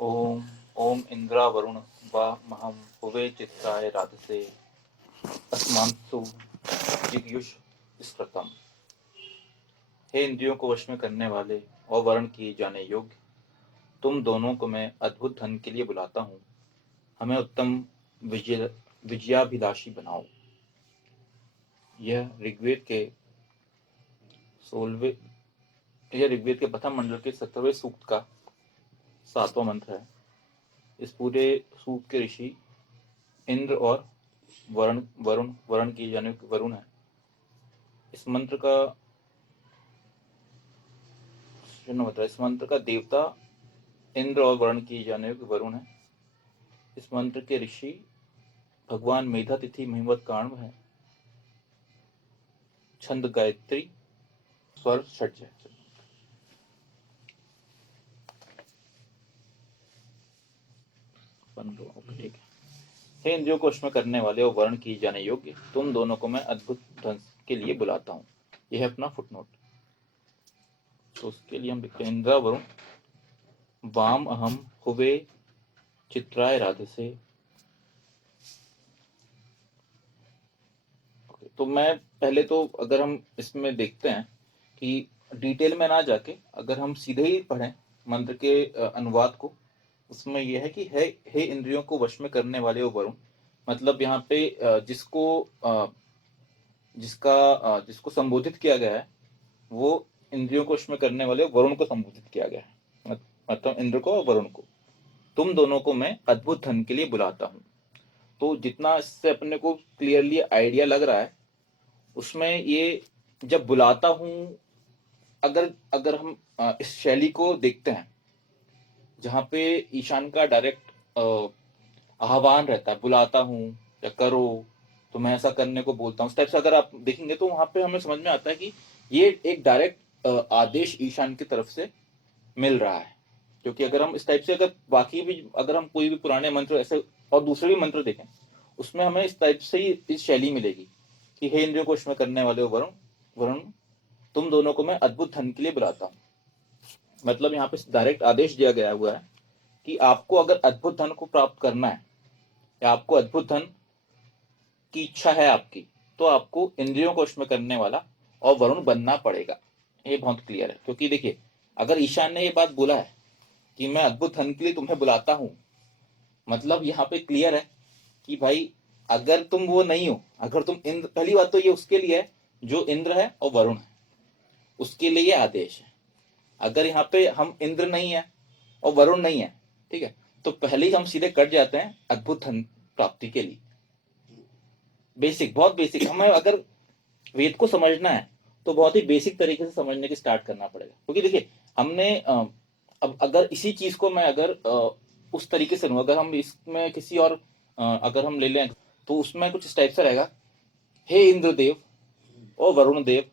ओम ओम इंद्रा वरुण वा महम हुवे चित्राय राधसे अस्मांसु जिगयुष स्त्रतम। हे इंद्रियों को वश में करने वाले और वर्ण किए जाने योग्य, तुम दोनों को मैं अद्भुत धन के लिए बुलाता हूँ। हमें उत्तम विजयाभिलाषी बनाओ। यह ऋग्वेद के प्रथम मंडल के 17वें सूक्त का 7वां मंत्र है। इस पूरे सूक्त के ऋषि इंद्र और वरुण किए जाने वरुण है। इस मंत्र का देवता इंद्र और वरुण किए जाने वरुण है। इस मंत्र के ऋषि भगवान मेधा तिथि महिमत काण्व है। छंद गायत्री, स्वर षड्ज है। ठीक है। हे इंद्रियों को वश में करने वाले और वर्ण किए जाने योग्य, तुम दोनों को मैं अद्भुत धन के लिए बुलाता हूँ। यह है अपना फुटनोट। तो उसके लिए हम लिखते हैं इंद्रा वरुण वाम अहम हुवे चित्राय राधसे। तो मैं पहले तो अगर हम इसमें देखते हैं कि डिटेल में ना जाके अगर हम सीधे ही पढ़ें मंत्र के अनुवाद को, उसमें यह है कि हे इंद्रियों को वश में करने वाले वो वरुण, मतलब यहाँ पे जिसको संबोधित किया गया है वो इंद्रियों को वश में करने वाले वरुण को संबोधित किया गया है। मतलब इंद्र को और वरुण को, तुम दोनों को मैं अद्भुत धन के लिए बुलाता हूँ। तो जितना इससे अपने को क्लियरली आइडिया लग रहा है, उसमें ये जब बुलाता हूँ, अगर हम इस शैली को देखते हैं जहाँ पे ईशान का डायरेक्ट आह्वान रहता है, बुलाता हूँ या करो तो मैं ऐसा करने को बोलता हूँ, इस टाइप से अगर आप देखेंगे तो वहां पे हमें समझ में आता है कि ये एक डायरेक्ट आदेश ईशान की तरफ से मिल रहा है। क्योंकि अगर हम इस टाइप से बाकी भी अगर हम कोई भी पुराने मंत्र ऐसे और दूसरे भी मंत्र देखें, उसमें हमें इस टाइप से ही इस शैली मिलेगी कि हे इंद्रियों को वश में करने वाले वरुण, तुम दोनों को मैं अद्भुत धन के लिए बुलाता हूँ। मतलब यहाँ पे डायरेक्ट आदेश दिया गया हुआ है कि आपको अगर अद्भुत धन को प्राप्त करना है या आपको अद्भुत धन की इच्छा है आपकी, तो आपको इंद्रियों को वश में करने वाला और वरुण बनना पड़ेगा। ये बहुत क्लियर है। क्योंकि देखिए, अगर ईशान ने ये बात बोला है कि मैं अद्भुत धन के लिए तुम्हें बुलाता हूं, मतलब यहाँ पे क्लियर है कि भाई अगर तुम वो नहीं हो, अगर तुम इंद्र, पहली बात तो ये उसके लिए है जो इंद्र है और वरुण है, उसके लिए ये आदेश है। अगर यहाँ पे हम इंद्र नहीं है और वरुण नहीं है, ठीक है, तो पहले ही हम सीधे कट जाते हैं अद्भुत धन प्राप्ति के लिए। बेसिक, बहुत बेसिक। हमें अगर वेद को समझना है तो बहुत ही बेसिक तरीके से समझने की स्टार्ट करना पड़ेगा। क्योंकि देखिए, हमने अब अगर इसी चीज को मैं अगर उस तरीके से लूं, अगर हम इसमें किसी और अगर हम ले लें तो उसमें कुछ इस टाइप से रहेगा, हे इंद्रदेव और वरुण देव,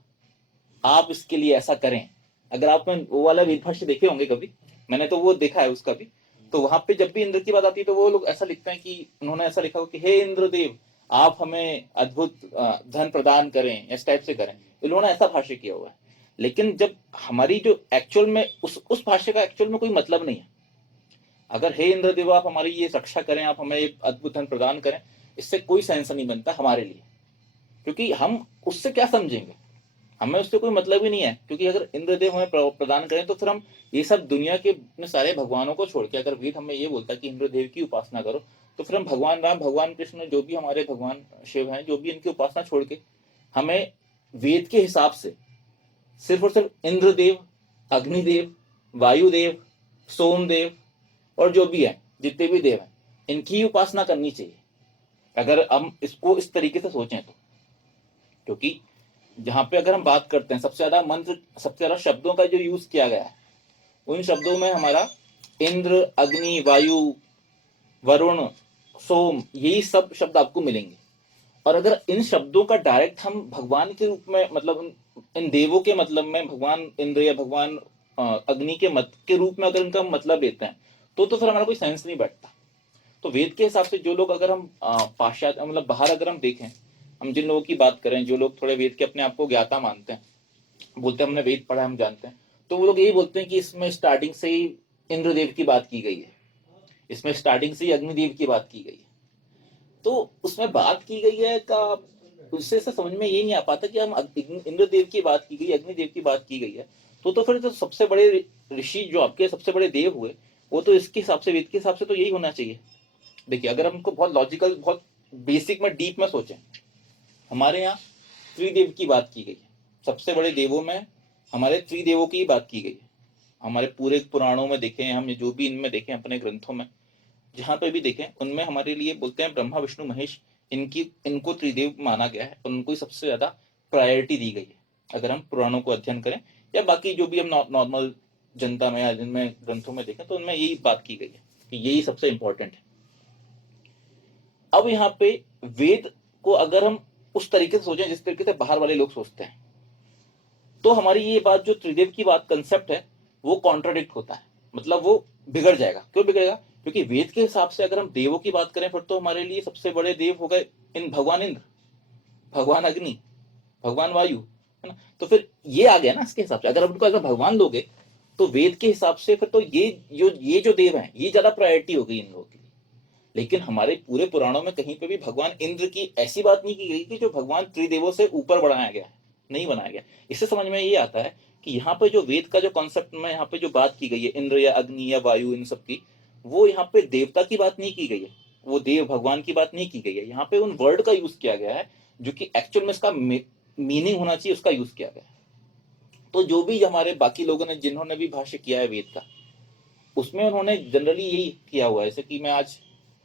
आप इसके लिए ऐसा करें। अगर आपने वो वाला वेद भाष्य देखे होंगे कभी, मैंने तो वो देखा है उसका भी, तो वहां पे जब भी इंद्र की बात आती है तो वो लोग ऐसा लिखते हैं कि उन्होंने ऐसा लिखा हो कि हे इंद्रदेव, आप हमें अद्भुत धन प्रदान करें, इस टाइप से करें। इन्होंने ऐसा भाष्य किया हुआ है। लेकिन जब हमारी जो एक्चुअल में उस भाष्य का एक्चुअल में कोई मतलब नहीं है। अगर हे इंद्रदेव आप हमारी ये रक्षा करें, आप हमें एक अद्भुत धन प्रदान करें, इससे कोई सेंस नहीं बनता हमारे लिए। क्योंकि हम उससे क्या समझेंगे, हमें उससे कोई मतलब ही नहीं है। क्योंकि अगर इंद्रदेव हमें प्रदान करें तो फिर हम ये सब दुनिया के सारे भगवानों को छोड़ के, अगर वेद हमें ये बोलता है कि इंद्रदेव की उपासना करो, तो फिर हम भगवान राम, भगवान कृष्ण, जो भी हमारे भगवान शिव हैं, जो भी इनकी उपासना छोड़ के हमें वेद के हिसाब से सिर्फ और सिर्फ इंद्रदेव, अग्निदेव, वायुदेव, सोमदेव और जो भी है, जितने भी देव हैं, इनकी उपासना करनी चाहिए अगर हम इसको इस तरीके से सोचें तो। क्योंकि जहां पे अगर हम बात करते हैं सबसे ज्यादा मंत्र, सबसे ज्यादा शब्दों का जो यूज किया गया है, उन शब्दों में हमारा इंद्र, अग्नि, वायु, वरुण, सोम, यही सब शब्द आपको मिलेंगे। और अगर इन शब्दों का डायरेक्ट हम भगवान के रूप में, मतलब इन देवों के मतलब में भगवान इंद्र या भगवान अग्नि के मत के रूप में अगर इनका मतलब लेते हैं तो फिर हमारा कोई सेंस नहीं बैठता। तो वेद के हिसाब से जो लोग, अगर हम पाश्चात्य मतलब बाहर अगर हम देखें, हम जिन लोगों की बात करें, जो लोग थोड़े वेद के अपने आप को ज्ञाता मानते हैं, बोलते हैं हमने वेद पढ़ा, हम जानते हैं, तो वो लोग यही बोलते हैं कि इसमें स्टार्टिंग से ही इंद्रदेव की बात की गई है। इसमें स्टार्टिंग से ही अग्निदेव की बात की गई है। तो उसमें बात की गई है का उससे ऐसा समझ में ये नहीं आ पाता कि हम इंद्रदेव की बात की गई, अग्निदेव की बात की गई है, तो फिर तो सबसे बड़े ऋषि जो आपके सबसे बड़े देव हुए, वो तो इसके हिसाब से, वेद के हिसाब से तो यही होना चाहिए। देखिए, अगर हमको बहुत लॉजिकल, बहुत बेसिक में, डीप में सोचें, हमारे यहाँ त्रिदेव की बात की गई है। सबसे बड़े देवों में हमारे त्रिदेवों की बात की गई है। हमारे पूरे पुराणों में देखें, हम जो भी इनमें देखें, अपने ग्रंथों में जहां पे भी देखें, उनमें हमारे लिए बोलते हैं ब्रह्मा विष्णु महेश, इनको त्रिदेव माना गया है, उनको ही सबसे ज्यादा प्रायोरिटी दी गई है। अगर हम पुराणों को अध्ययन करें या बाकी जो भी हम नॉर्मल जनता में या जिनमें ग्रंथों में देखें, तो उनमें यही बात की गई है कि यही सबसे इंपॉर्टेंट है। अब यहाँ पे वेद को अगर हम उस तरीके से सोचें जिस तरीके से बाहर वाले लोग सोचते हैं, तो हमारी ये बात, जो त्रिदेव की बात कंसेप्ट है, वो कॉन्ट्राडिक्ट होता है, मतलब वो बिगड़ जाएगा। क्यों बिगड़ेगा? क्योंकि वेद के हिसाब से अगर हम देवों की बात करें, फिर तो हमारे लिए सबसे बड़े देव हो गए इन भगवान इंद्र, भगवान अग्नि, भगवान वायु, है ना। तो फिर ये आ गया ना इसके हिसाब से, अगर उनको अगर भगवान लोगे तो वेद के हिसाब से फिर तो ये जो देव हैं, ये ज्यादा प्रायोरिटी हो गई इन लोगों की। लेकिन हमारे पूरे पुराणों में कहीं पे भी भगवान इंद्र की ऐसी बात नहीं की गई कि जो भगवान त्रिदेवों से ऊपर बढ़ाया गया है, नहीं बनाया गया। इससे समझ में ये आता है कि यहाँ पे जो वेद का जो कॉन्सेप्ट में यहाँ पे जो बात की गई है, इंद्र या अग्नि या वायु, इन सब की, वो यहाँ पे देवता की बात नहीं की गई है, वो देव भगवान की बात नहीं की गई है। यहाँ पे उन वर्ड का यूज किया गया है जो कि एक्चुअल में इसका मीनिंग होना चाहिए, उसका यूज किया गया है। तो जो भी हमारे बाकी लोगों ने, जिन्होंने भी भाष्य किया है वेद का, उसमें उन्होंने जनरली यही किया हुआ है। जैसे कि मैं आज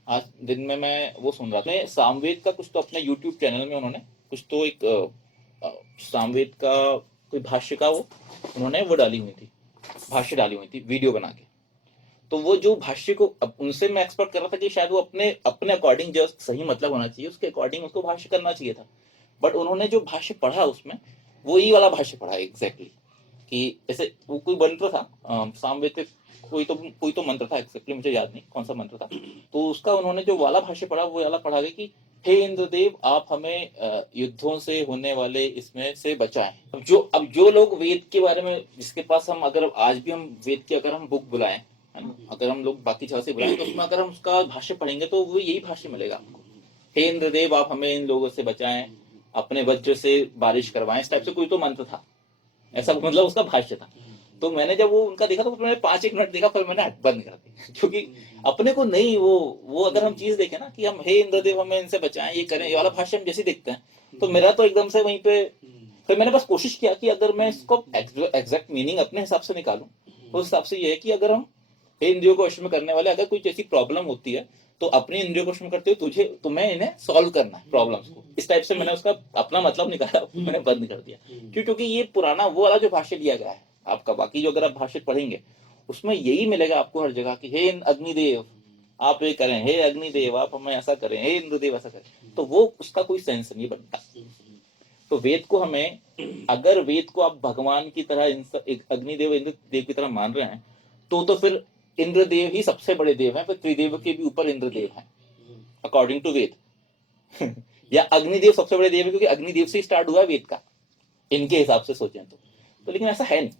आज दिन में मैं वो सुन रहा था, मैं सामवेद का कुछ तो अपने यूट्यूब चैनल में उन्होंने कुछ तो एक सामवेद का कोई भाष्य का वो उन्होंने वो डाली हुई थी, भाष्य डाली हुई थी वीडियो बना के। तो वो जो भाष्य को, अब उनसे मैं एक्सपेक्ट कर रहा था कि शायद वो अपने अपने अकॉर्डिंग जो सही मतलब होना चाहिए उसके अकॉर्डिंग उसको भाष्य करना चाहिए था। बट उन्होंने जो भाष्य पढ़ा उसमें वो यही वाला भाष्य पढ़ा एग्जैक्टली, कि ऐसे वो कोई मंत्र था, सामवेद के कोई तो मंत्र था, एक्जैक्टली मुझे याद नहीं कौन सा मंत्र था। तो उसका उन्होंने जो वाला भाष्य पढ़ा, वो वाला पढ़ा गया कि हे इंद्रदेव, आप हमें युद्धों से होने वाले इसमें से बचाएं। अब जो लोग वेद के बारे में, जिसके पास हम, अगर आज भी हम वेद की अगर हम बुक बुलाएं, है ना, अगर हम लोग बाकी जगह से बुलाएं, तो उसमें अगर हम उसका भाष्य पढ़ेंगे तो वो यही भाष्य मिलेगा आपको, हे इंद्रदेव, आप हमें इन लोगों से बचाएं, अपने वज्र से बारिश करवाएं। इस टाइप से कोई तो मंत्र था, ऐसा मतलब उसका भाष्य था। तो मैंने जब वो उनका देखा तो मैंने 5-1 मिनट देखा, फिर मैंने बंद कर दिया। क्योंकि अपने को नहीं, वो अगर हम चीज देखें ना कि हम हे इंद्रदेव हमें इनसे बचाएं, ये करें, ये वाला भाष्य हम जैसे देखते हैं, तो मेरा तो एकदम से वहीं पे, फिर मैंने बस कोशिश किया कि अगर मैं इसको एग्जैक्ट मीनिंग अपने हिसाब से निकालूं, तो उस हिसाब से ये है कि अगर हम हे इंद्रियों को वश में करने वाले, अगर कोई ऐसी प्रॉब्लम होती है तो अपनी इंद्रियों को वश में करते हो, तुम्हें इन्हें सॉल्व करना है प्रॉब्लम्स को। इस टाइप से मैंने उसका अपना मतलब निकाला, मैंने बंद कर दिया। क्योंकि ये पुराना वो वाला जो भाष्य लिया गया है आपका, बाकी जो अगर आप भाष्य पढ़ेंगे उसमें यही मिलेगा आपको हर जगह कि हे अग्निदेव आप ये करें, हे अग्निदेव आप हमें ऐसा करें, हे इंद्रदेव ऐसा करें, तो वो उसका कोई सेंस नहीं बनता। तो वेद को हमें, अगर वेद को आप भगवान की तरह, अग्निदेव इंद्रदेव की तरह मान रहे हैं, तो फिर इंद्रदेव ही सबसे बड़े देव हैं, फिर त्रिदेव के भी ऊपर इंद्रदेव हैं अकॉर्डिंग टू वेद। या अग्निदेव सबसे बड़े देव है क्योंकि अग्निदेव से स्टार्ट हुआ वेद का, इनके हिसाब से सोचें तो लेकिन ऐसा है नहीं।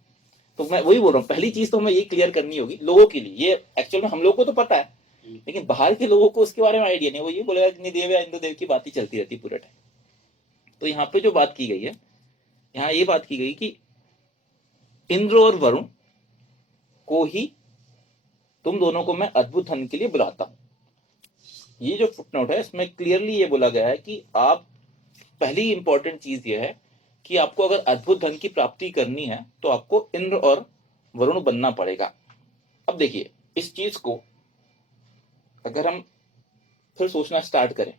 तो मैं वही बोल रहा हूँ, पहली चीज तो हमें ये क्लियर करनी होगी लोगों के लिए। ये एक्चुअल में हम लोग को तो पता है, लेकिन बाहर के लोगों को उसके बारे में आइडिया नहीं। वो ये बोलेगा अग्निदेव या इंद्रदेव की बात ही चलती रहती पूरे टाइम। तो यहाँ पे जो बात की गई है, यहाँ ये बात की गई कि इंद्र और वरुण को ही, तुम दोनों को मैं अद्भुत धन के लिए बुलाता हूं। ये जो फुटनोट है इसमें क्लियरली ये बोला गया है कि आप, पहली इंपॉर्टेंट चीज ये है कि आपको अगर अद्भुत धन की प्राप्ति करनी है तो आपको इंद्र और वरुण बनना पड़ेगा। अब देखिए, इस चीज को अगर हम फिर सोचना स्टार्ट करें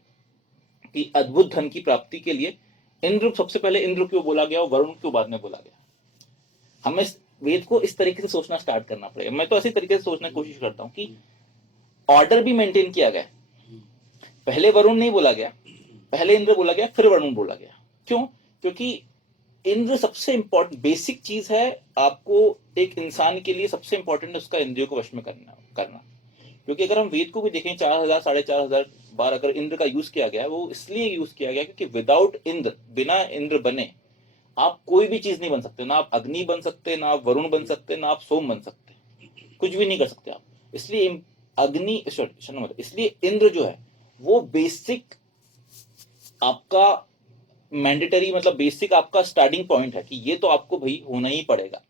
कि अद्भुत धन की प्राप्ति के लिए इंद्र, सबसे पहले इंद्र क्यों बोला गया और वरुण क्यों बाद में बोला गया, हमें वेद को इस तरीके से सोचना स्टार्ट करना पड़ेगा। मैं तो ऐसी तरीके से सोचने की कोशिश करता हूं कि ऑर्डर भी मेंटेन किया गया, पहले वरुण नहीं बोला गया, पहले इंद्र बोला गया, फिर वरुण बोला गया। क्यों? क्योंकि इंद्र सबसे इंपॉर्टेंट बेसिक चीज है। आपको एक इंसान के लिए सबसे इंपॉर्टेंट उसका इंद्रियों को वश में करना। क्योंकि अगर हम वेद को भी देखें, 4000 4,500 बार अगर इंद्र का यूज किया गया, वो इसलिए यूज किया गया क्योंकि विदाउट इंद्र, बिना इंद्र बने आप कोई भी चीज नहीं बन सकते। ना आप अग्नि बन सकते, ना आप वरुण बन सकते, ना आप सोम बन सकते, कुछ भी नहीं कर सकते आप। इसलिए अग्नि सॉरी इसलिए इंद्र जो है वो बेसिक आपका मैंडेटरी मतलब बेसिक आपका स्टार्टिंग पॉइंट है कि ये तो आपको भाई होना ही पड़ेगा,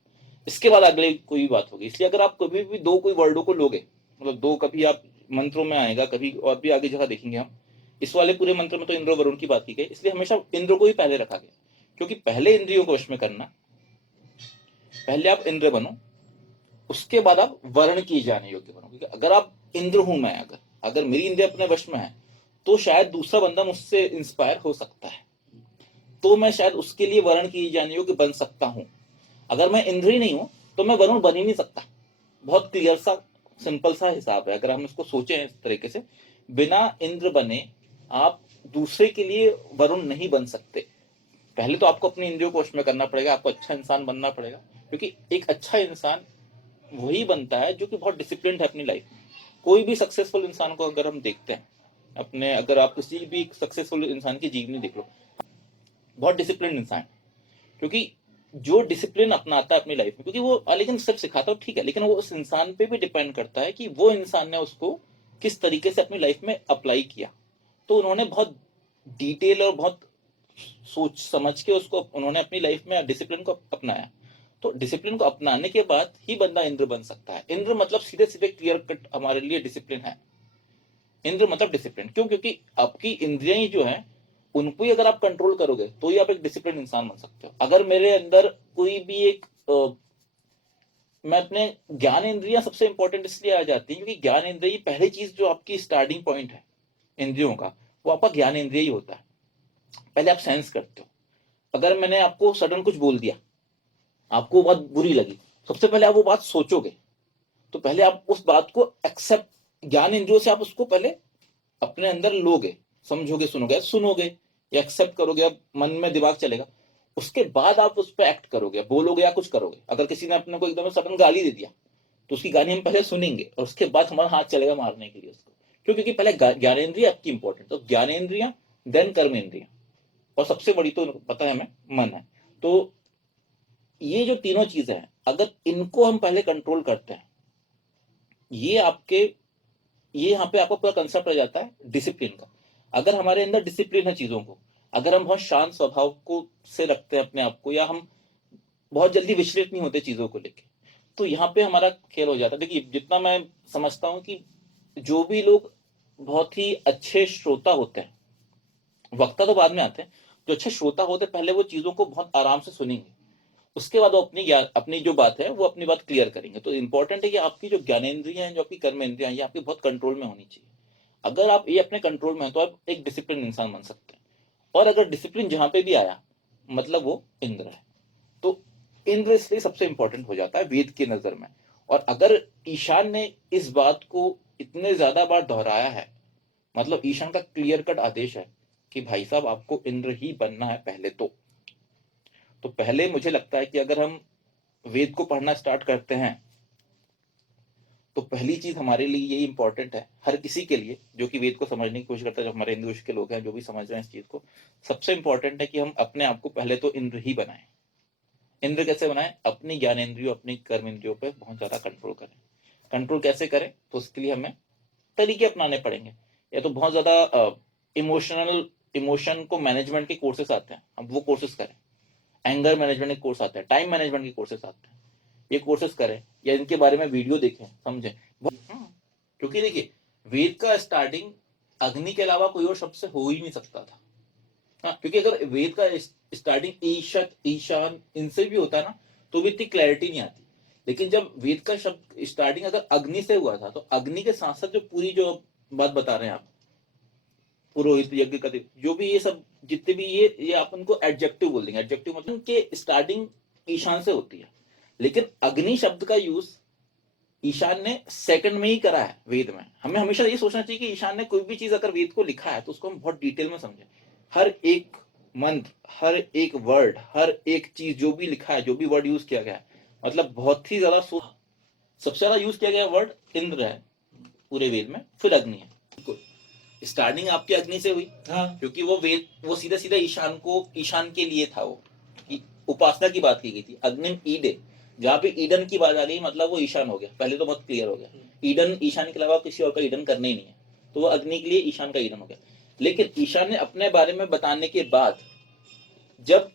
इसके बाद अगले कोई भी बात होगी। इसलिए अगर आप कभी भी दो कोई वर्डों को लोगे, मतलब दो कभी आप मंत्रों में आएगा, कभी और भी आगे जगह देखेंगे हम, इस वाले पूरे मंत्र में तो इंद्र वरुण की बात की गई, इसलिए हमेशा इंद्र को ही पहले रखा गया, क्योंकि पहले इंद्रियों को वश में करना, पहले आप इंद्र बनो, उसके बाद आप वर्ण किए जाने योग्य बनो। क्योंकि अगर आप इंद्र हूं मैं, अगर मेरी इंद्रिय अपने वश में है, तो शायद दूसरा बंदा मुझसे इंस्पायर हो सकता है, तो मैं शायद उसके लिए वर्ण किए जाने योग्य बन सकता हूं। अगर मैं इंद्र ही नहीं हूं तो मैं वरुण बन ही नहीं सकता। बहुत क्लियर सा सिंपल सा हिसाब है, अगर हम इसको सोचें इस तरीके से, बिना इंद्र बने आप दूसरे के लिए वरुण नहीं बन सकते। पहले तो आपको अपनी इंद्रियों को वश में करना पड़ेगा, आपको अच्छा इंसान बनना पड़ेगा, क्योंकि एक अच्छा इंसान वही बनता है जो कि बहुत डिसिप्लिन है अपनी लाइफ में। कोई भी सक्सेसफुल इंसान को अगर हम देखते हैं अपने, अगर आप किसी भी सक्सेसफुल इंसान की जीवनी देख लो, बहुत डिसिप्लिन इंसान, क्योंकि जो डिसिप्लिन अपनाता है अपनी लाइफ में, क्योंकि वो लेकिन सब सिखाता हो ठीक है, लेकिन वो उस इंसान पे भी डिपेंड करता है कि वो इंसान ने उसको किस तरीके से अपनी लाइफ में अप्लाई किया। तो उन्होंने बहुत डिटेल और बहुत सोच समझ के उसको उन्होंने अपनी लाइफ में डिसिप्लिन को अपनाया। तो डिसिप्लिन को अपनाने के बाद ही बंदा इंद्र बन सकता है। इंद्र मतलब सीधे सीधे क्लियर कट हमारे लिए डिसिप्लिन है। इंद्र मतलब डिसिप्लिन क्यों? क्योंकि आपकी इंद्रियां ही जो है उनको ही अगर आप कंट्रोल करोगे तो ही आप एक डिसिप्लिन इंसान बन सकते हो। अगर मेरे अंदर कोई भी एक मैं अपने ज्ञान इंद्रियां सबसे इंपॉर्टेंट इसलिए आ जाती है क्योंकि ज्ञान इंद्रिय पहली चीज जो आपकी स्टार्टिंग पॉइंट है इंद्रियों का, वो आपका ज्ञान इंद्रिय ही होता है। पहले आप सेंस करते हो। अगर मैंने आपको सडन कुछ बोल दिया, आपको वो बात बुरी लगी, सबसे पहले आप वो बात सोचोगे, तो पहले आप उस बात को एक्सेप्ट, ज्ञान इंद्रियों से आप उसको पहले अपने अंदर लोगे, समझोगे, सुनोगे या एक्सेप्ट करोगे, अब मन में दिमाग चलेगा, उसके बाद आप उस पर एक्ट करोगे, बोलोगे या कुछ करोगे। अगर किसी ने अपने को एकदम सडन गाली दे दिया तो उसकी गाली हम पहले सुनेंगे और उसके बाद हमारा हाथ चलेगा मारने के लिए उसको। क्यों? क्योंकि पहले ज्ञानेंद्रिय आपकी इंपॉर्टेंट, तो ज्ञानेंद्रिया देन कर्मेंद्रिया, और सबसे बड़ी तो पता है हमें मन है। तो ये जो तीनों चीजें हैं, अगर इनको हम पहले कंट्रोल करते हैं, ये यहाँ पे आपको पूरा कंसेप्ट आ जाता है डिसिप्लिन का। अगर हमारे अंदर डिसिप्लिन है चीजों को, अगर हम बहुत शांत स्वभाव को से रखते हैं अपने आप को, या हम बहुत जल्दी विचलित नहीं होते चीजों को लेके, तो यहाँ पे हमारा खेल हो जाता है। देखिए, जितना मैं समझता हूं कि जो भी लोग बहुत ही अच्छे श्रोता होते हैं, वक्ता तो बाद में आते हैं, जो अच्छे श्रोता होते हैं पहले वो चीजों को बहुत आराम से सुनेंगे, उसके बाद वो अपनी जो बात है वो अपनी बात क्लियर करेंगे। तो इंपॉर्टेंट है कि आपकी जो ज्ञानेंद्रियां हैं, जो आपकी कर्मेंद्रियां हैं, ये आपकी बहुत कंट्रोल में होनी चाहिए। अगर आप ये अपने कंट्रोल में है तो आप एक डिसिप्लिन इंसान बन सकते हैं। और अगर डिसिप्लिन जहां पे भी आया मतलब वो इंद्र है, तो इंद्र इसलिए सबसे इंपॉर्टेंट हो जाता है वेद की नजर में। और अगर ईशान ने इस बात को इतने ज्यादा बार दोहराया है, मतलब ईशान का क्लियर कट आदेश है कि भाई साहब आपको इंद्र ही बनना है पहले। तो पहले मुझे लगता है कि अगर हम वेद को पढ़ना स्टार्ट करते हैं तो पहली चीज हमारे लिए यही इंपॉर्टेंट है, हर किसी के लिए जो कि वेद को समझने की कोशिश करता है, जो हमारे हिंदू के लोग हैं जो भी समझ रहे हैं इस चीज को, सबसे इंपॉर्टेंट है कि हम अपने आप को पहले तो इंद्र ही बनाएं। इंद्र कैसे बनाएं? अपनी ज्ञानेंद्रियों, अपनी कर्म इंद्रियों पर बहुत ज्यादा कंट्रोल करें। कंट्रोल कैसे करें? तो उसके लिए हमें तरीके अपनाने पड़ेंगे। या तो बहुत ज्यादा इमोशन को मैनेजमेंट के कोर्सेस आते हैं, हम वो कोर्सेस करें। एंगर मैनेजमेंट के कोर्स आते हैं, टाइम मैनेजमेंट के कोर्सेस आते हैं, ये कोर्सेस करें या इनके बारे में वीडियो देखें, समझें। क्योंकि देखिए, वेद का स्टार्टिंग अग्नि के अलावा कोई और शब्द से हो ही नहीं सकता था। हाँ, क्योंकि अगर वेद का स्टार्टिंग ईशत, ईशान इनसे भी होता ना तो भी इतनी क्लैरिटी नहीं आती। लेकिन जब वेद का शब्द स्टार्टिंग अगर अग्नि से हुआ था, तो अग्नि के साथ साथ जो पूरी जो बात बता रहे हैं आप, पुरोहित, यज्ञ का, जो भी ये सब जितने भी ये आप उनको एडजेक्टिव बोल देंगे। एडजेक्टिव मतलब कि स्टार्टिंग ईशान से होती है, लेकिन अग्नि शब्द का यूज ईशान ने सेकंड में ही करा है वेद में। हमें हमेशा ये सोचना चाहिए कि ईशान ने कोई भी चीज अगर वेद को लिखा है तो उसको हम बहुत डिटेल में समझें। हर एक मंत्र, हर एक वर्ड, हर एक चीज जो भी लिखा है, जो भी वर्ड यूज किया गया है, मतलब बहुत ही ज्यादा सबसे ज्यादा यूज किया गया वर्ड इंद्र है पूरे वेद में, फिर अग्नि है। स्टार्टिंग आपकी अग्नि से हुई, हाँ, क्योंकि वो वेद वो सीधा ईशान के लिए था, वो उपासना की बात की गई थी, अग्निम ईडे। जहाँ पे ईडन की बात आ गई मतलब वो ईशान हो गया, पहले तो बहुत क्लियर हो गया। ईडन ईशान के अलावा किसी और का ईडन करना ही नहीं है, तो वो अग्नि के लिए ईशान का ईडन हो गया। लेकिन ईशान ने अपने बारे में बताने के बाद जब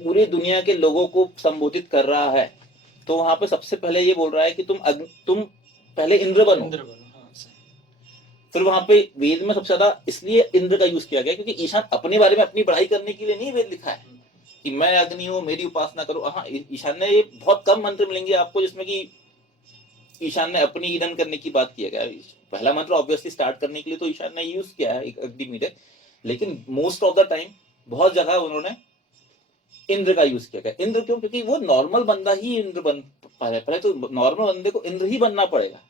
पूरी दुनिया के लोगों को संबोधित कर रहा है तो वहां पे सबसे पहले ये बोल रहा है कि तुम पहले इंद्र बनो। हाँ, सही। फिर वहां पे वेद में सबसे ज्यादा इसलिए इंद्र का यूज किया गया क्योंकि ईशान अपने बारे में अपनी पढ़ाई करने के लिए नहीं वेद लिखा है कि मैं अग्नि हूं, मेरी उपासना करो। हाँ, ईशान ने ये बहुत कम मंत्र मिलेंगे आपको जिसमें कि ईशान ने अपनी ईडन करने की बात किया गया। पहला मंत्र ऑब्वियसली स्टार्ट करने के लिए तो ईशान ने यूज किया है अग्नि मीटर, लेकिन मोस्ट ऑफ द टाइम बहुत जगह उन्होंने इंद्र का यूज किया गया। इंद्र क्यों? क्योंकि वो नॉर्मल बंदा ही इंद्र बन पा रहा है। पहले तो नॉर्मल बंदे को इंद्र ही बनना पड़ेगा।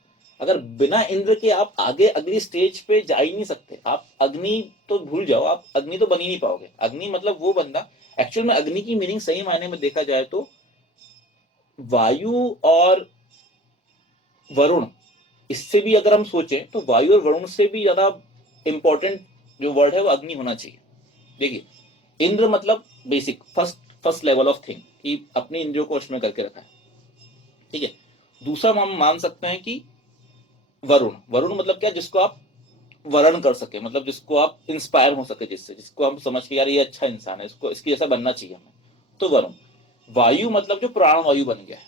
अगर बिना इंद्र के आप आगे अगली स्टेज पे जा ही नहीं सकते। आप अग्नि तो भूल जाओ, आप अग्नि तो बन ही नहीं पाओगे। अग्नि मतलब वो बंदा, एक्चुअल में अग्नि की मीनिंग सही मायने में देखा जाए तो वायु और वरुण, इससे भी अगर हम सोचें तो वायु और वरुण से भी ज्यादा इंपॉर्टेंट जो वर्ड है वो अग्नि होना चाहिए। देखिए, इंद्र मतलब basic first level of thing कि अपनी इंद्रियों को वश में करके रखा है, ठीक है। दूसरा हम मान सकते हैं कि वरुण मतलब क्या? जिसको आप वर्ण कर सके, मतलब जिसको आप इंस्पायर हो सके, जिसको हम समझ के यार ये अच्छा इंसान है, इसको इसकी जैसा बनना चाहिए हमें, तो वरुण। वायु मतलब जो प्राण वायु बन गया है,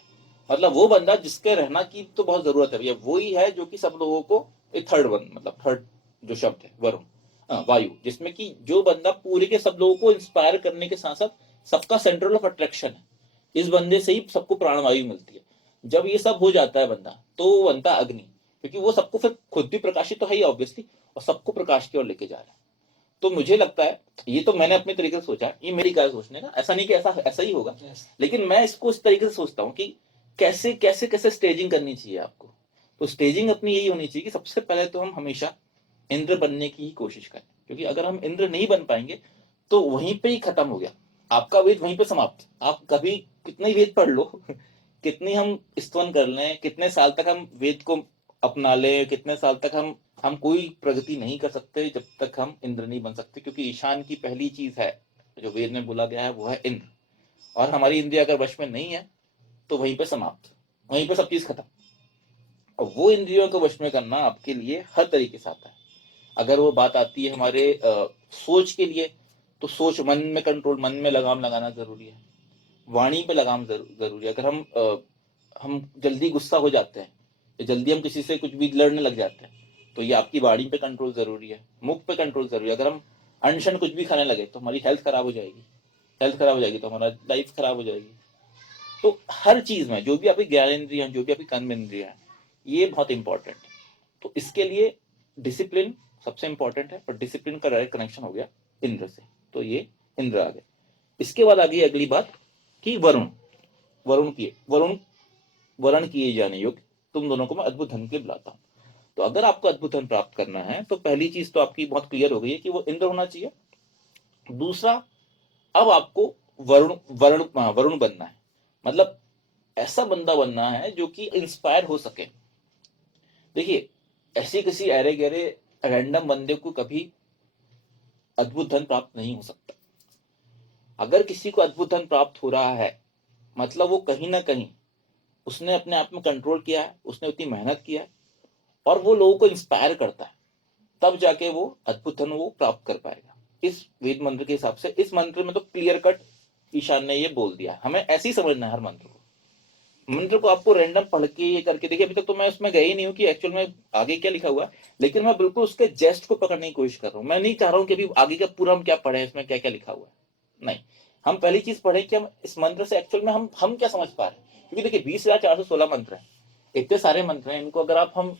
मतलब वो बंदा जिसके रहना की तो बहुत जरूरत है भैया, वो ही है जो कि सब लोगों को, थर्ड वन मतलब थर्ड जो शब्द है वरुण, वायु, जिसमें कि जो बंदा पूरे के सब लोगों को इंस्पायर करने के साथ साथ सबका सेंट्रल ऑफ अट्रैक्शन है। इस बंदे से ही सबको प्राणवायु मिलती है। जब ये सब हो जाता है बंदा, तो वो बनता है अग्नि, क्योंकि वो सबको फिर खुद भी प्रकाशित तो है ही ऑब्वियसली, और सबको प्रकाश की ओर लेके जा रहा है। तो मुझे लगता है, ये तो मैंने अपने तरीके से सोचा, ये मेरी क्या सोचने का, ऐसा नहीं कि ऐसा ऐसा ही होगा, लेकिन मैं इसको इस तरीके से सोचता हूँ कि कैसे कैसे कैसे स्टेजिंग करनी चाहिए आपको। तो स्टेजिंग अपनी यही होनी चाहिए कि सबसे पहले तो हम हमेशा इंद्र बनने की ही कोशिश करें, क्योंकि अगर हम इंद्र नहीं बन पाएंगे तो वहीं पे ही खत्म हो गया आपका वेद, वहीं पे समाप्त। आप कभी कितना ही वेद पढ़ लो, कितनी हम स्तवन कर लें, कितने साल तक हम वेद को अपना लें, कितने साल तक हम कोई प्रगति नहीं कर सकते जब तक हम इंद्र नहीं बन सकते, क्योंकि ईशान की पहली चीज है जो वेद में बोला गया है वो है इंद्र। और हमारी इंद्रिय अगर वश में नहीं है तो वहीं पे समाप्त, वहीं पे सब चीज खत्म। और वो इंद्रियों को वश में करना आपके लिए हर तरीके से आता है। अगर वो बात आती है हमारे सोच के लिए, तो सोच, मन में कंट्रोल, मन में लगाम लगाना जरूरी है। वाणी पे लगाम जरूरी है। अगर हम जल्दी गुस्सा हो जाते हैं या जल्दी हम किसी से कुछ भी लड़ने लग जाते हैं, तो ये आपकी वाणी पे कंट्रोल जरूरी है, मुख पे कंट्रोल जरूरी है। अगर हम अनशन कुछ भी खाने लगे तो हमारी हेल्थ खराब हो जाएगी, हेल्थ खराब हो जाएगी तो हमारा लाइफ खराब हो जाएगी। तो हर चीज में जो भी आपकी ज्ञानेंद्रिय हैं, जो भी आपकी कर्म इंद्रिय हैं, ये बहुत इंपॉर्टेंट है। तो इसके लिए डिसिप्लिन सबसे इंपॉर्टेंट है, और डिसिप्लिन का डायरेक्ट कनेक्शन हो गया इंद्र से, तो ये इंद्र आ गए। इसके बाद आ गई अगली बात कि वरुण वर्ण किए जाने योग्य तुम दोनों को मैं अद्भुत धन के लिए बुलाता हूं। तो अगर आपको अद्भुत धन प्राप्त करना है तो पहली चीज तो आपकी बहुत क्लियर हो गई है कि वो इंद्र होना चाहिए। दूसरा, अब आपको वरुण वरुण वरुण बनना है, मतलब ऐसा बंदा बनना है जो कि इंस्पायर हो सके। देखिए, ऐसे किसी अरे गहरे रैंडम बंदे को कभी अद्भुत धन प्राप्त नहीं हो सकता। अगर किसी को अद्भुत धन प्राप्त हो रहा है, मतलब वो कहीं ना कहीं उसने अपने आप में कंट्रोल किया है, उसने उतनी मेहनत किया है, और वो लोगों को इंस्पायर करता है, तब जाके वो अद्भुत धन वो प्राप्त कर पाएगा। इस वेद मंत्र के हिसाब से, इस मंत्र में तो क्लियर कट ईशान ने ये बोल दिया, हमें ऐसे ही समझना है हर मंत्र को। मंत्र को आपको रैंडम पढ़ के ये करके देखिए, अभी तक तो मैं उसमें गया ही नहीं हूँ कि एक्चुअल में आगे क्या लिखा हुआ है, लेकिन मैं बिल्कुल उसके जेस्ट को पकड़ने की कोशिश कर रहा हूँ। मैं नहीं चाह रहा हूँ कि अभी आगे का पूरा हम क्या पढ़े, इसमें क्या क्या लिखा हुआ है, नहीं। हम पहली चीज पढ़े कि हम इस मंत्र से एक्चुअल में हम क्या समझ पा रहे हैं, क्योंकि देखिए 20,416 मंत्र है, इतने सारे मंत्र हैं, इनको अगर हम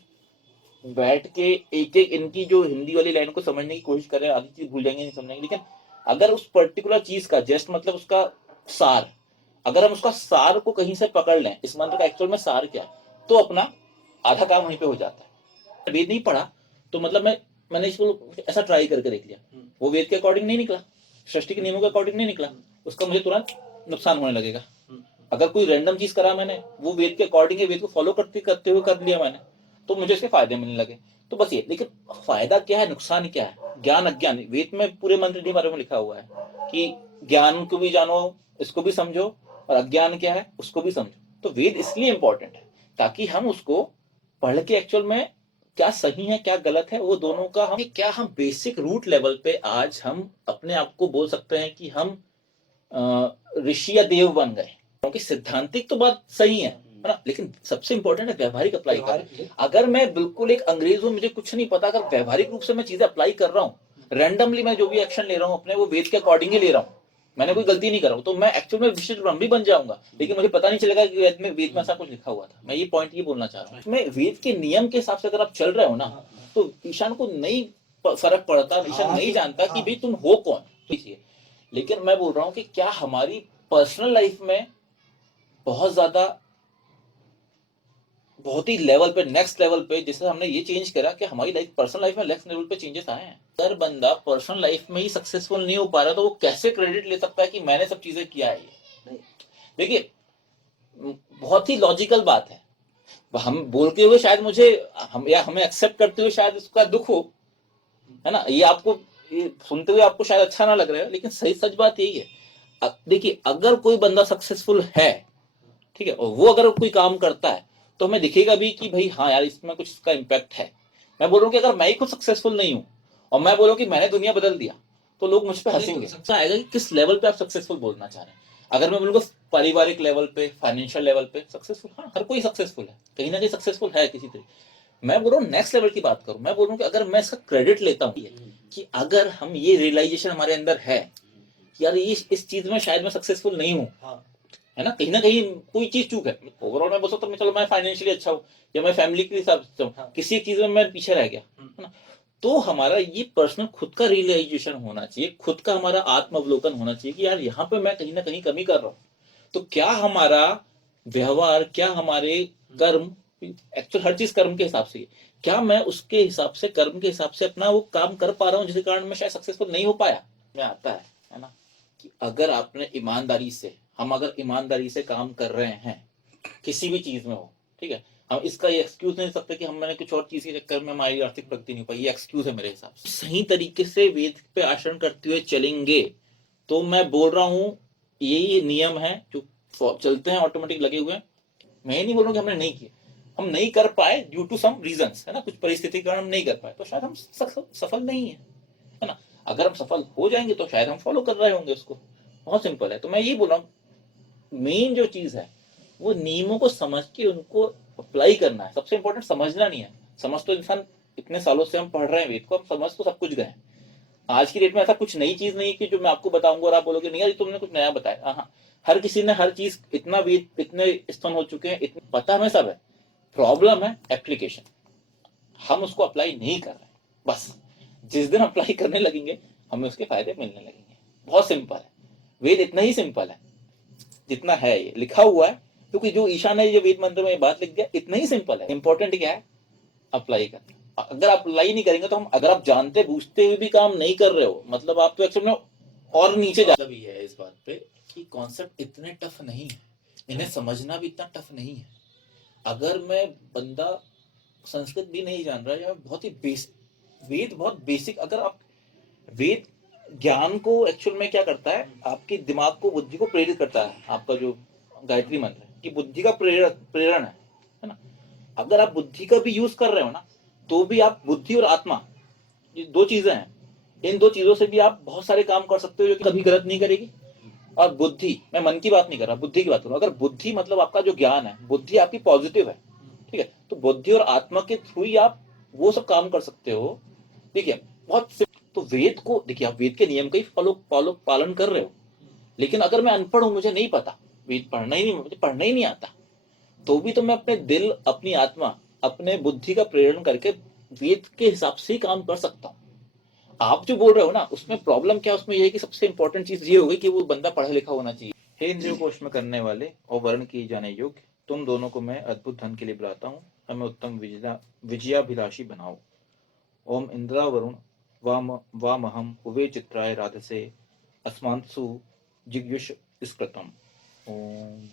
बैठ के एक एक इनकी जो हिंदी वाली लाइन को समझने की कोशिश करें, आधी चीज भूल जाएंगे, नहीं समझेंगे। लेकिन अगर उस पर्टिकुलर चीज का जस्ट मतलब उसका सार, अगर हम उसका सार को कहीं से पकड़ लें, इस मंत्र का एक्चुअल में सार क्या है, तो अपना आधा काम वहीं पे हो जाता है। वेद नहीं पढ़ा तो मतलब मैंने इसको ऐसा ट्राई करके देख लिया, वो वेद के अकॉर्डिंग नहीं निकला, सृष्टि के नियमों के अकॉर्डिंग नहीं निकला, उसका मुझे तुरंत नुकसान होने लगेगा। अगर कोई रैंडम चीज करा मैंने, वो वेद के अकॉर्डिंग है, वेद को फॉलो करते करते हुए कर लिया मैंने, तो मुझे इसके फायदे मिलने लगे। तो बस ये, लेकिन फायदा क्या है, नुकसान क्या है? ज्ञान अज्ञान, वेद में पूरे मंत्र के बारे में लिखा हुआ है कि ज्ञान को भी जानो, इसको भी समझो, और अज्ञान क्या है उसको भी समझो। तो वेद इसलिए इंपॉर्टेंट है ताकि हम उसको पढ़ के एक्चुअल में क्या सही है क्या गलत है वो दोनों का हम क्या हम बेसिक रूट लेवल पे आज हम अपने आप को बोल सकते हैं कि हम ऋषि या देव बन गए, क्योंकि सिद्धांतिक तो बात सही है ना, लेकिन सबसे इंपॉर्टेंट है व्यवहारिक अप्लाई करना। अगर मैं बिल्कुल एक अंग्रेज हूं, मुझे कुछ नहीं पता, अगर व्यवहारिक रूप से मैं चीजें अप्लाई कर रहा हूँ, रैंडमली मैं जो भी एक्शन ले रहा हूँ अपने वो वेद के अकॉर्डिंग ही ले रहा हूँ, मैंने कोई गलती नहीं कर रहा हूँ, तो मैं एक्चुअल में विशिष्ट ब्रह्म भी बन जाऊंगा, लेकिन मुझे पता नहीं चलेगा कि वेद में ऐसा कुछ लिखा हुआ था। मैं ये पॉइंट ये बोलना चाह रहा हूँ, मैं वेद के नियम के हिसाब से अगर आप चल रहे हो ना, तो ईशान को नहीं फर्क पड़ता, ईशान नहीं जानता कि भाई तुम हो कौन। लेकिन मैं बोल रहा हूँ कि क्या हमारी पर्सनल लाइफ में बहुत ज्यादा बहुत ही लेवल पे नेक्स्ट लेवल पे जैसे हमने ये चेंज करा कि हमारी लाइफ पर्सनल लाइफ में नेक्स्ट लेवल पे चेंजेस आए हैं। अगर बंदा पर्सनल लाइफ में ही सक्सेसफुल नहीं हो पा रहा तो वो कैसे क्रेडिट ले सकता है कि मैंने सब चीजें किया है? ये देखिए बहुत ही लॉजिकल बात है, हम बोलते हुए शायद मुझे हम या हमें एक्सेप्ट करते हुए शायद उसका दुख हो, है ना, ये आपको ये सुनते हुए आपको शायद अच्छा ना लग रहा है, लेकिन सही सच बात यही है। देखिए अगर कोई बंदा सक्सेसफुल है, ठीक है, और वो अगर कोई काम करता है तो हमें दिखेगा भी कि भाई हाँ यार इसमें कुछ इसका इम्पैक्ट है। मैं बोल रहा हूँ कि अगर मैं ही खुद सक्सेसफुल नहीं हूँ और मैं बोलूँ कि मैंने दुनिया बदल दिया, तो लोग मुझ पर हंसेंगे। समझ आएगा कि किस लेवल पे आप सक्सेसफुल बोलना चाह रहे हैं। अगर मैं बोलूँगा पारिवारिक लेवल पे, फाइनेंशियल लेवल पे सक्सेसफुल, हाँ हर कोई सक्सेसफुल है, कहीं ना कहीं सक्सेसफुल है किसी तरीके। मैं बोल रहा हूँ नेक्स्ट लेवल की बात करूं, मैं बोल रहा हूँ कि अगर मैं इसका क्रेडिट लेता हूँ कि अगर हम ये रियलाइजेशन हमारे अंदर है कि यार ये इस चीज में शायद मैं सक्सेसफुल नहीं हूँ, है ना कहीं कोई चीज चूक है। ओवरऑल मैं बोल सकता हूँ चलो मैं फाइनेंशियली अच्छा हूँ या मैं फैमिली के हिसाब से किसी चीज में मैं पीछे रह गया, है ना, तो हमारा ये पर्सनल खुद का रियलाइजेशन होना चाहिए, खुद का हमारा आत्मावलोकन होना चाहिए कि यार यहाँ पे मैं कहीं ना कहीं कमी कर रहा हूँ। तो क्या हमारा व्यवहार, क्या हमारे कर्म, एक्चुअल हर चीज कर्म के हिसाब से, क्या मैं उसके हिसाब से कर्म के हिसाब से अपना वो काम कर पा रहा हूँ जिसके कारण मैं शायद सक्सेसफुल नहीं हो पाया। में आता है ना, कि अगर आपने ईमानदारी से, हम अगर ईमानदारी से काम कर रहे हैं किसी भी चीज में हो, ठीक है, हम इसका ये एक्सक्यूज नहीं सकते कि हम मैंने कुछ और चीज के चक्कर में हमारी आर्थिक प्रगति नहीं हो पाई, ये एक्सक्यूज है मेरे हिसाब से। सही तरीके से वेद पे आचरण करते हुए चलेंगे तो मैं बोल रहा हूँ यही नियम है जो चलते हैं ऑटोमेटिक लगे हुए हैं। मैं ये नहीं बोल रहा कि हमने नहीं किया, हम नहीं कर पाए ड्यू टू सम रीजंस, है ना, कुछ परिस्थिति के कारण हम नहीं कर पाए, तो शायद हम सफल नहीं है ना। अगर हम सफल हो जाएंगे तो शायद हम फॉलो कर रहे होंगे उसको, बहुत सिंपल है। तो मैं ये बोल रहा हूँ मेन जो चीज है वो नियमों को समझ के उनको अप्लाई करना है, सबसे इंपॉर्टेंट समझना नहीं है। समझ तो इंसान इतने सालों से हम पढ़ रहे हैं वेद को, हम समझ तो सब कुछ गए। आज की डेट में ऐसा कुछ नई चीज नहीं कि जो मैं आपको बताऊंगा और आप बोलोगे नहीं यार तुमने कुछ नया बताया। हाँ, हर किसी ने हर चीज इतना वेद इतने स्तन हो चुके हैं, इतने पता हमें सब है, प्रॉब्लम है एप्लीकेशन, हम उसको अप्लाई नहीं कर रहे। बस जिस दिन अप्लाई करने लगेंगे हमें उसके फायदे मिलने लगेंगे। बहुत सिंपल है, वेद इतना ही सिंपल है जितना है ये लिखा हुआ है, क्योंकि जो ईशा ने ये वेद मंत्र में बात लिख दिया इतना ही सिंपल है। इंपॉर्टेंट क्या है, अप्लाई करना। अगर आप अप्लाई नहीं करेंगे तो हम, अगर आप जानते बूझते हुए भी काम नहीं कर रहे हो मतलब आप तो एक्चुअली में और नीचे जा भी है इस बात पे कि कॉन्सेप्ट इतने टफ नहीं है, इन्हें समझना भी इतना टफ नहीं है। अगर मैं बंदा संस्कृत भी नहीं जान रहा या बहुत ही वेद बहुत बेसिक, अगर आप वेद ज्ञान को एक्चुअल में क्या करता है, आपके दिमाग को, बुद्धि को प्रेरित करता है। आपका जो गायत्री मंत्र है कि बुद्धि का प्रेरण है ना। अगर आप बुद्धि का भी यूज कर रहे हो ना तो भी आप, बुद्धि और आत्मा ये दो चीजें हैं, इन दो चीजों से भी आप बहुत सारे काम कर सकते हो जो कभी गलत नहीं करेगी। और बुद्धि, मैं मन की बात नहीं कर रहा, बुद्धि की बात कर रहा हूं। अगर बुद्धि मतलब आपका जो ज्ञान है, बुद्धि आपकी पॉजिटिव है, ठीक है, तो बुद्धि और आत्मा के थ्रू ही आप वो सब काम कर सकते हो। देखिए बहुत, तो वेद को देखिए, आप वेद के नियम का ही पालन कर रहे हो, लेकिन अगर मैं अनपढ़ हूं, मुझे नहीं पता, वेद पढ़ना ही नहीं, मुझे पढ़ना ही नहीं आता, तो भी तो मैं अपने दिल, अपनी आत्मा, अपने बुद्धि का प्रेरण करके वेद के हिसाब से ही काम कर सकता हूँ। आप जो बोल रहे हो ना उसमें प्रॉब्लम क्या, उसमें यह है कि सबसे इंपॉर्टेंट चीज ये होगी कि वो बंदा पढ़ा लिखा होना चाहिए। हे इंद्रियों को वश में करने वाले और वर्ण किए जाने योग्य, तुम दोनों को मैं अद्भुत धन के लिए बुलाता हूँ, हमें उत्तम विजयाभिलाषी बनाओ। ओम इंद्रा वरुण वामहम उभे चित्राय राधसे अस्मांसु जिज्ञुष स्कृतम। ओम।